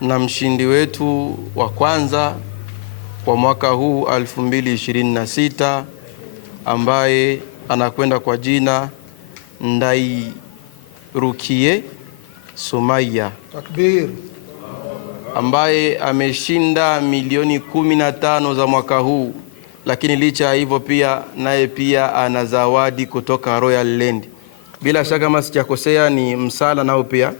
na mshindi wetu wa kwanza kwa mwaka huu 2026 ambaye anakwenda kwa jina Ndairukiye Sumaya. Takbir. Ambaye ameshinda milioni 15 za mwaka huu, lakini licha ya hivyo pia naye pia ana zawadi kutoka Royal Land. Bila shaka kama sijakosea ni msala nao pia.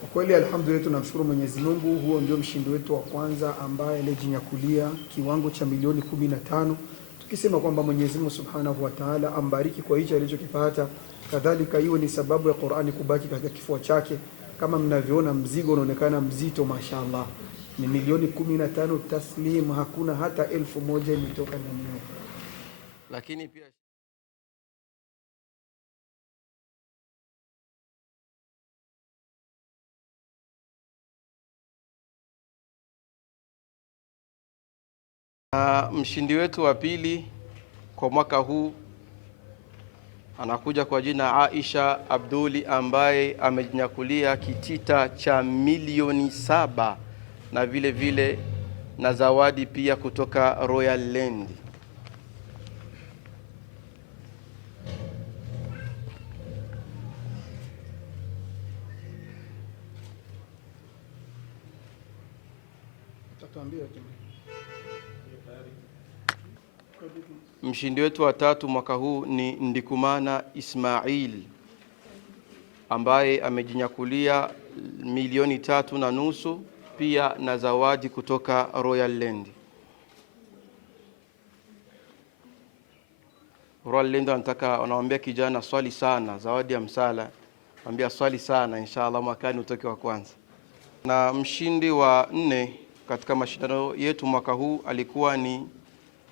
Kwa kweli alhamdulillah, tunamshukuru Mwenyezi Mungu. Huo ndio mshindi wetu wa kwanza ambaye alijinyakulia kiwango cha milioni 15, tukisema kwamba Mwenyezi Mungu Subhanahu wa Ta'ala ambariki kwa hicho alichokipata, kadhalika iwe ni sababu ya Qur'ani kubaki katika kifua chake. Kama mnavyoona mzigo unaonekana mzito, mashaallah, ni milioni 15 taslim, hakuna hata 1000 imetoka ndani yake. Lakini pia mshindi wetu wa pili kwa mwaka huu anakuja kwa jina Aisha Abduli, ambaye amejinyakulia kitita cha milioni 7 na vile vile na zawadi pia kutoka Royal Land. Mshindi wetu wa tatu mwaka huu ni Ndikumana Ismail, ambaye amejinyakulia milioni 3.5 pia na zawadi kutoka Royal Land. Royal Land wanawaambia kijana swali sana, zawadi ya msala, ambia swali sana, inshallah mwakani utoke wa kwanza. Na mshindi wa 4 katika mashindano yetu mwaka huu alikuwa ni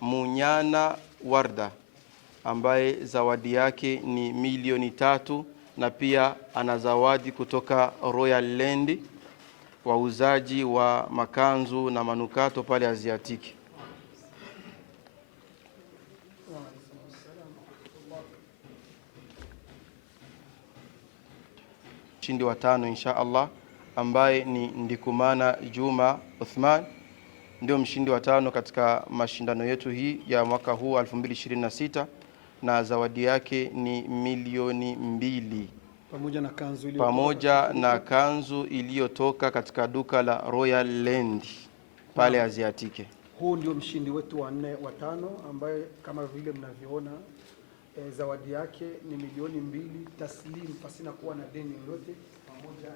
Munyana Warda, ambaye zawadi yake ni milioni 3 na pia ana zawadi kutoka Royal Land, wauzaji wa makanzu na manukato pale Aziatiki. Mshindi wa 5 insha Allah ambaye ni Ndikumana Juma Uthman ndio mshindi wa 5 katika mashindano yetu hii ya mwaka huu 2026, na zawadi yake ni milioni 2 pamoja na kanzu iliyotoka katika duka la Royal Land pale Aziatike. Huu ndio mshindi wetu wa 4 wa 5 ambaye kama vile mnavyoona zawadi yake ni milioni 2 taslim pasina kuwa na deni lolote, pamoja